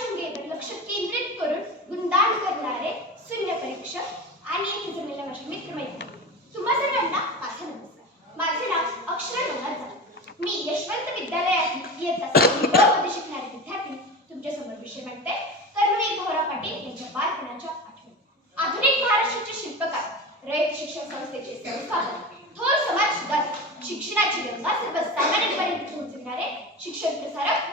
शृंगेवर लक्ष केंद्रित करून गुणदान करणारे शून्य परीक्षक आणि इथे जमलेल्या माझ्या मित्रमैत्रिणी. तुम्हा सर्वांना माझा नमस्कार. माझे नाव अक्षर लोणार जाधव. मी यशवंत विद्यालयात इयत्ता सहावी मध्ये शिकणारे विद्यार्थी. तुमच्यासमोर विषय मांडते. कर्मवीर भाऊराव पाटील यांच्या बालपणाच्या आठवणी. आधुनिक महाराष्ट्राचे शिल्पकार रयत शिक्षण संस्थेचे संस्थापक थोर समाज सुधारक शिक्षणाची गंगा सर्वसामान्यांपर्यंत पोहोचणारे शिक्षण प्रसारक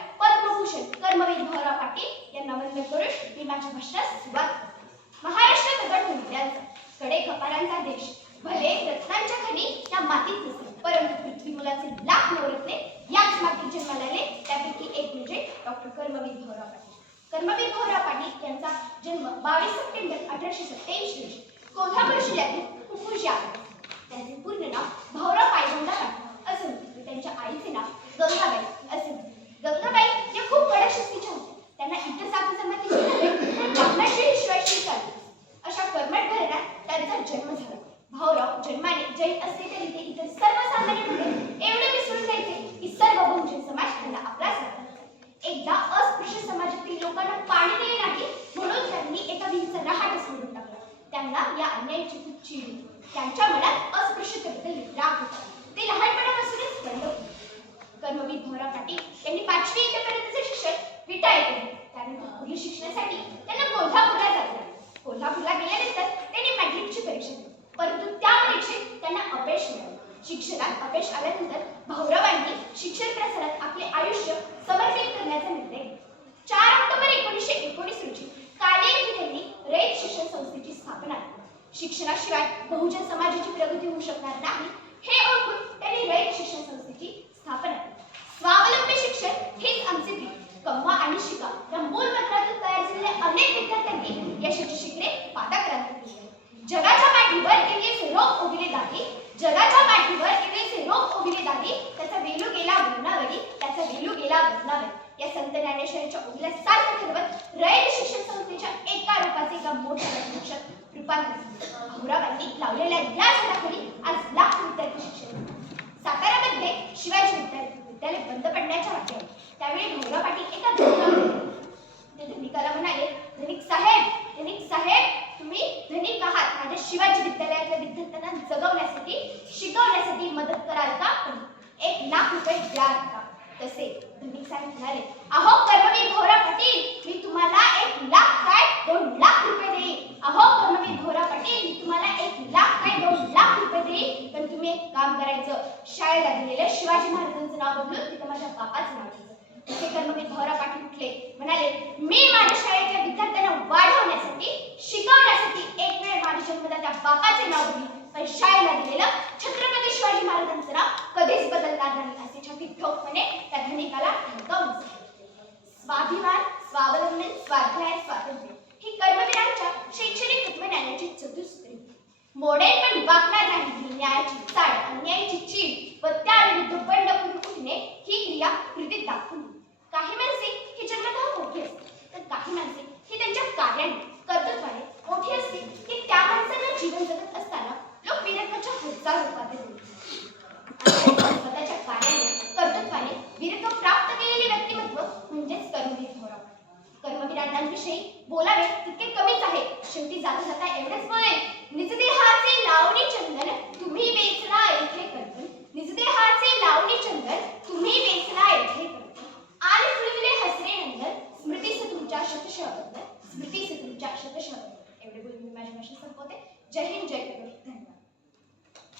पद्मभूषण कर्मवीर भाऊराव पाटील यांना वंदन करून मी माझ्या भाषणास सुरुवात करते. महाराष्ट्र दगड मूल्यांचा कडे कपारांचा देश भले रत्नांच्या खाली त्या मातीत नसते परंतु पृथ्वी मुलाचे लाख नवरत्ने याच मातीत जन्माला आले त्यापैकी एक म्हणजे डॉक्टर कर्मवीर भाऊराव पाटील. कर्मवीर भाऊराव पाटील यांचा जन्म बावीस सप्टेंबर अठराशे सत्त्याऐंशी रोजी कोल्हापूर जिल्ह्यातील कुकुज या त्यांचे पूर्ण नाव भाऊराव पायगोंडा पाटील असून व त्यांच्या आईचे नाव गंगाबाई असे होते. गंगाबाई या खूप कडक शिस्तीच्या होत्या त्यांना इतर जाती जमातीचे झाले पण आपल्याशी शिवायशी चालली अशा कर्मठ घराण्यात त्यांचा जन्म झाला भाऊराव जन्माने जैन असले तरी ते इतर सर्वसामान्य होते एवढे विसरून जायचे की सर्व बहुजन समाज त्यांना आपला सारखा एकदा अस्पृश्य समाजातील लोकांना पाणी दिले नाही म्हणून त्यांनी एका विहिरीचा रहाट सोडून टाकला त्यांना या अन्यायाची खूप त्यांच्या मनात अस्पृश्यतेबद्दल राग होता ते लहानपणापासूनच बंद होते. कर्मवीर भाऊराव पाटील यांनी पाचवी इयत्तेपर्यंतचे शिक्षण विटा येथे त्यानंतर पुढील शिक्षणासाठी त्यांना कोल्हापूरला जावे लागले. कोल्हापूरला गेल्यानंतर त्यांनी मॅट्रिकची परीक्षा दिली. परंतु त्या परीक्षेत त्यांना अपयश मिळाले. शिक्षणात अपयश आल्यानंतर भाऊरावांनी शिक्षण प्रसारात आपले आयुष्य समर्पित करण्याचा निर्णय घेतला. चार ऑक्टोबर एकोणीसशे एकोणीस रोजी काले येथे त्यांनी रयत शिक्षण संस्थेची स्थापना केली शिक्षणाशिवाय बहुजन समाजाची प्रगती होऊ शकणार नाही. हे ओळखून त्यांनी रयत शिक्षण संस्थेची स्थापना केली. स्वावलंबी शिक्षण हेच आमचे ध्येय. कमवा आणि शिका या मूल मंत्रातून तयार झालेल्या अनेक विद्यार्थ्यांनी यशाचे शिखरे पादाक्रांत केली जगाच्या पाठीवर इंग्लिश रोग उगले दादी जगाच्या पाठीवर इंग्लिश रोग उगले दादी त्याचा वेलू गेला वृंदावरी त्याचा वेलू गेला वृंदावरी या संत ज्ञानेश्वरांच्या उगल्या सार्थ ठरवत रयत शिक्षण संस्थेच्या एका एका मोठ्या शिक्षक रूपांतर झाले. लावलेल्या या झाडाखाली आज लाख विद्यार्थी शिक्षण घेतात. साताऱ्यामध्ये शिवाजी विद्यार्थी विद्यालय बंद पडण्याच्या वाटे त्यावेळी भाऊराव पाटील एका धनिकाला ते धनिकाला म्हणाले धनिक साहेब धनिक साहेब तुम्ही धनिक आहात माझ्या शिवाजी विद्यालयातल्या विद्यार्थ्यांना जगवण्यासाठी शिकवण्यासाठी मदत कराल का एक लाख रुपये द्याल का तसे धनिक साहेब म्हणाले अहो कर्मवीर भाऊराव पाटील मी तुम्हाला एक लाख काय दोन लाख रुपये देईल. अहो कर्मवीर भाऊराव पाटील तुम्हाला एक लाख काय दोन लाख रुपये देईल. पण तुम्ही एक काम करायचं. शाळेला दिलेलं शिवाजी महाराजांचं नाव बदलून तिथं माझ्या बापाचं नाव द्यायचं तिथे कर्मवीर भाऊराव पाटील उठले. म्हणाले मी माझ्या शाळेच्या विद्यार्थ्यांना वाढवण्यासाठी शिकवण्यासाठी एक वेळ माझ्या जन्मदात्या बापाचे नाव दिली पण शाळेला दिलेलं छत्रपती शिवाजी महाराजांचं नाव कधीच बदलणार नाही असे छाती ठोकपणे त्या धनिकाला धमकावून स्वाभिमान स्वावलंबन स्वाध्याय स्वातंत्र्य. ही कर्मवीरांच्या शैक्षणिक तत्वज्ञानाची चतुसूत्री मोडेल पण वाकणार नाही ही न्यायाची चाळ अन्यायाची चीड व त्याविरुद्ध बंड करून उठणे ही क्रिया कृतीत दाखवून. काही माणसे ही जन्मतः मोठी असते तर काही माणसे ही त्यांच्या कार्याने कर्तृत्वाने मोठी असते. की त्या माणसांना जीवन जगत असताना लोक वीरत्वाच्या हजार रूपात स्वतःच्या कार्याने कर्तृत्वाने वीरत्व प्राप्त केलेले व्यक्तिमत्व म्हणजेच कर्मवीर भाऊराव कर्मवीरांविषयी बोलावे तितके कमीच आहे. शेवटी जाता जाता एवढेच बोलेल निजदेहाचे लावणी चंदन तुम्ही वेचला येथे करतो. निजदेहाचे लावणी चंदन तुम्ही वेचला येथे कर्तन आणि फुलविले हसरे नंदन स्मृतीस तुमच्या शतशः स्मृती स्मृतीस तुमच्या शतशः एवढे बोलून मी माझी भाषा संपवते. जय हिंद जय कर्नाटक.